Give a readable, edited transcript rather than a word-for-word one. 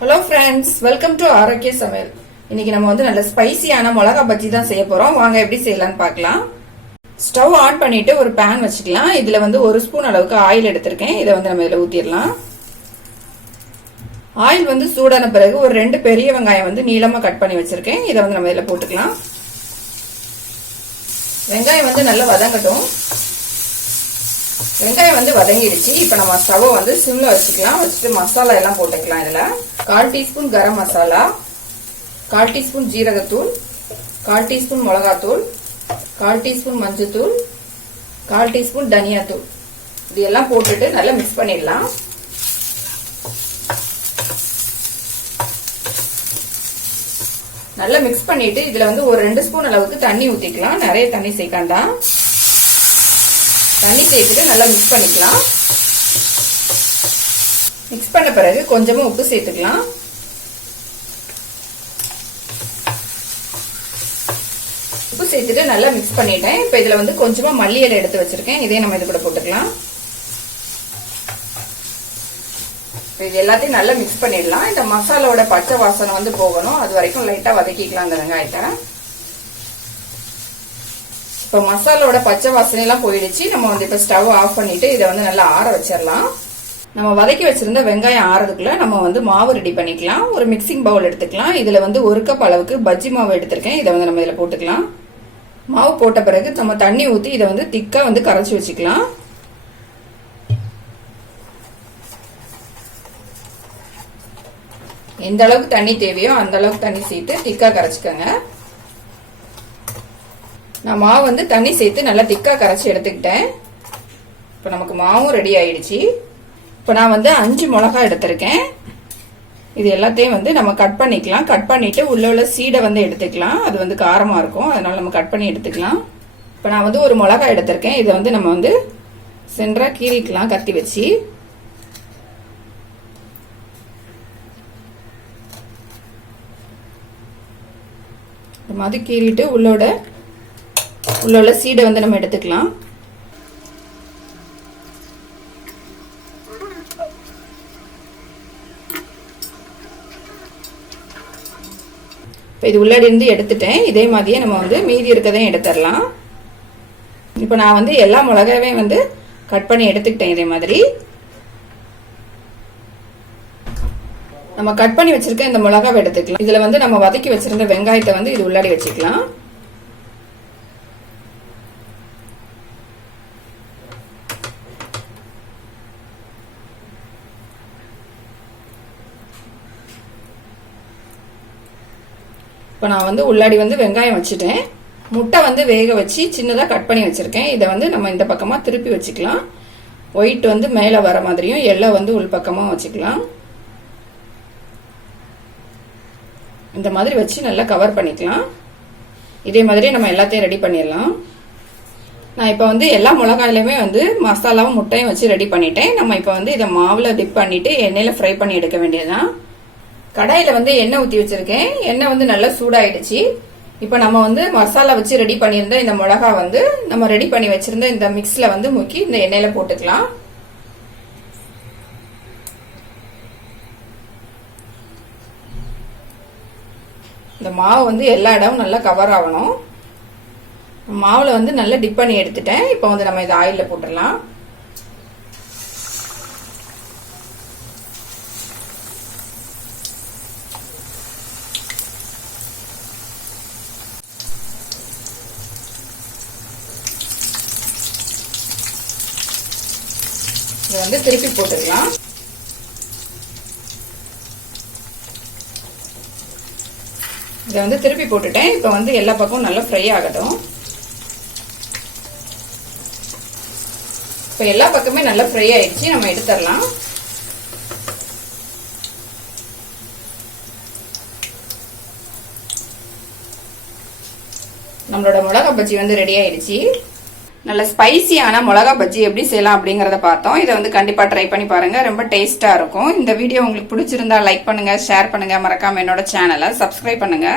Hello friends, welcome to ஆரோக்கிய சமையல். இன்னைக்கு நம்ம வந்து நல்ல ஸ்பைசியான மிளகா பஜ்ஜி தான் செய்ய போறோம். வாங்க எப்படி செய்யலாம்னு பார்க்கலாம். ஸ்டவ் ஆன் பண்ணிட்டு ஒரு பேன் வச்சுக்கலாம். இதுல வந்து 1 ஸ்பூன் அளவுக்கு ஆயில் எடுத்திருக்கேன். இதை வந்து நம்ம இதுல ஊத்திடலாம். ஆயில் வந்து சூடான பிறகு ஒரு 2 பெரிய வெங்காயம் வந்து நீளமா கட் பண்ணி வச்சிருக்கேன். இதை வந்து நம்ம இதுல போட்டுக்கலாம். வெங்காயம் வந்து நல்லா வதங்கட்டும். வெங்காயம் வந்து வதங்கிடுச்சு. இப்ப நம்ம ஸ்டவ் வந்து சிம்ல வச்சுக்கலாம். வச்சுட்டு மசாலா எல்லாம் போட்டுக்கலாம். இதுல 1/4 டீஸ்பூன் கரம் மசாலா, 1/4 டீஸ்பூன் ஜீரகத்தூள், 1/4 டீஸ்பூன் மிளகாத்தூள், 1/4 டீஸ்பூன் மஞ்சத்தூள், 1/4 டீஸ்பூன் தனியாத்தூள், இது எல்லாம் போட்டுட்டு நல்லா மிக்ஸ் பண்ணிடலாம். நல்லா மிக்ஸ் பண்ணிட்டு இதுல வந்து ஒரு 2 ஸ்பூன் அளவுக்கு தண்ணி ஊத்திக்கலாம். நிறைய தண்ணி சேர்க்காண்டாம். தண்ணி சேர்த்துட்டு நல்லா மிக்ஸ் பண்ணிக்கலாம். மிக்ஸ் பண்ண பிறகு கொஞ்சமா உப்பு சேர்த்துக்கலாம். உப்பு சேர்த்துட்டு நல்லா மிக்ஸ் பண்ணிட்டேன். இப்ப இதுல வந்து கொஞ்சமா மல்லி இலை எடுத்து வச்சிருக்கேன். இதே நம்ம இது கூட போட்டுக்கலாம். இது எல்லாத்தையும் நல்லா மிக்ஸ் பண்ணிடலாம். இந்த மசாலாவோட பச்சை வாசனை வந்து போகணும். அது வரைக்கும் லைட்டா வதக்கிக்கலாம் இந்த வெங்காயத்தை. இப்ப மசாலாவோட பச்சை வாசனை எல்லாம் போயிடுச்சு. நம்ம வந்து இப்ப ஸ்டவ் ஆஃப் பண்ணிட்டு இதை வந்து நல்லா ஆற வச்சிடலாம். நம்ம வதக்கி வச்சிருந்த வெங்காயம் ஆறதுக்குள்ள நம்ம வந்து மாவு ரெடி பண்ணிக்கலாம். ஒரு மிக்சிங் பவுல் எடுத்துக்கலாம். இதுல வந்து 1 கப் அளவுக்கு பஜ்ஜி மாவு எடுத்திருக்கேன். இதை வந்து நம்ம இதுல போட்டுக்கலாம். மாவு போட்ட பிறகு நம்ம தண்ணி ஊத்தி இதை வந்து திக்கா வந்து கரைச்சி வச்சுக்கலாம். எந்த அளவுக்கு தண்ணி தேவையோ அந்த அளவுக்கு தண்ணி சேர்த்து திக்கா கரைச்சிக்கோங்க. நான் மாவு வந்து தண்ணி சேர்த்து நல்லா திக்கா கரைச்சி எடுத்துக்கிட்டேன். இப்ப நமக்கு மாவும் ரெடி ஆயிடுச்சு. இப்ப நான் வந்து 5 மிளகா எடுத்திருக்கேன். இது எல்லாத்தையும் வந்து நம்ம கட் பண்ணிக்கலாம். கட் பண்ணிட்டு உள்ள சீடை வந்து எடுத்துக்கலாம். அது வந்து காரமா இருக்கும். அதனால நம்ம கட் பண்ணி எடுத்துக்கலாம். இப்ப நான் வந்து ஒரு மிளகா எடுத்திருக்கேன். இதை வந்து நம்ம வந்து சென்டரா கீறிக்கலாம் கத்தி வச்சு. இந்த மாதிரி கீறிட்டு உள்ள சீடை வந்து நம்ம எடுத்துக்கலாம். இது உள்ளடி இருந்து எடுத்துட்டேன். இதே மாதிரியே நம்ம வந்து மீதி இருக்கதையும் எடுத்துடலாம். இப்ப நான் வந்து எல்லா மிளகாவையும் வந்து கட் பண்ணி எடுத்துக்கிட்டேன். இதே மாதிரி நம்ம கட் பண்ணி வச்சிருக்க இந்த மிளகாவை எடுத்துக்கலாம். இதுல வந்து நம்ம வதக்கி வச்சிருந்த வெங்காயத்தை வந்து இது உள்ளாடி வச்சுக்கலாம். இப்போ நான் வந்து உள்ளாடி வந்து வெங்காயம் வச்சுட்டேன். முட்டை வந்து வேக வச்சு சின்னதாக கட் பண்ணி வச்சிருக்கேன். இதை வந்து நம்ம இந்த பக்கமாக திருப்பி வச்சுக்கலாம். ஒயிட் வந்து மேலே வர மாதிரியும் எல்லோ வந்து உள் பக்கமாக வச்சுக்கலாம். இந்த மாதிரி வச்சு நல்லா கவர் பண்ணிக்கலாம். இதே மாதிரி நம்ம எல்லாத்தையும் ரெடி பண்ணிடலாம். நான் இப்போ வந்து எல்லா மிளகாயிலுமே வந்து மசாலாவும் முட்டையும் வச்சு ரெடி பண்ணிட்டேன். நம்ம இப்போ வந்து இதை மாவில் டிப் பண்ணிட்டு எண்ணெயில் ஃப்ரை பண்ணி எடுக்க வேண்டியதுதான். கடாயில வந்து எண்ணெய் ஊற்றி வச்சிருக்கேன். எண்ணெய் வந்து நல்லா சூடாயிடுச்சு. இப்போ நம்ம வந்து மசாலா வச்சு ரெடி பண்ணியிருந்த இந்த மிளகா வந்து நம்ம ரெடி பண்ணி வச்சிருந்த இந்த மிக்ஸ்ல வந்து முக்கி இந்த எண்ணெயில போட்டுக்கலாம். இந்த மாவு வந்து எல்லா இடமும் நல்லா கவர் ஆகணும். மாவுல வந்து நல்லா டிப் பண்ணி எடுத்துட்டேன். இப்போ வந்து நம்ம இதை ஆயில்ல போட்டுடலாம். இதை வந்து திருப்பி போட்டுக்கலாம். இதை வந்து திருப்பி போட்டுட்டேன். இப்போ வந்து எல்லா பக்கமும் நல்லா ஃப்ரை ஆகட்டும். இப்போ எல்லா பக்கமே நல்லா ஃப்ரை ஆயிடுச்சு. நம்ம எடுத்துடலாம். நம்மளோட மிளகா பஜ்ஜி வந்து ரெடி ஆயிடுச்சு. நல்ல ஸ்பைசியான மிளகா பஜ்ஜி எப்படி செய்யலாம் அப்படிங்கறத பார்த்தோம். இதை வந்து கண்டிப்பா ட்ரை பண்ணி பாருங்க. ரொம்ப டேஸ்டா இருக்கும். இந்த வீடியோ உங்களுக்கு பிடிச்சிருந்தா லைக் பண்ணுங்க, ஷேர் பண்ணுங்க. மறக்காம என்னோட சேனலை சப்ஸ்கிரைப் பண்ணுங்க.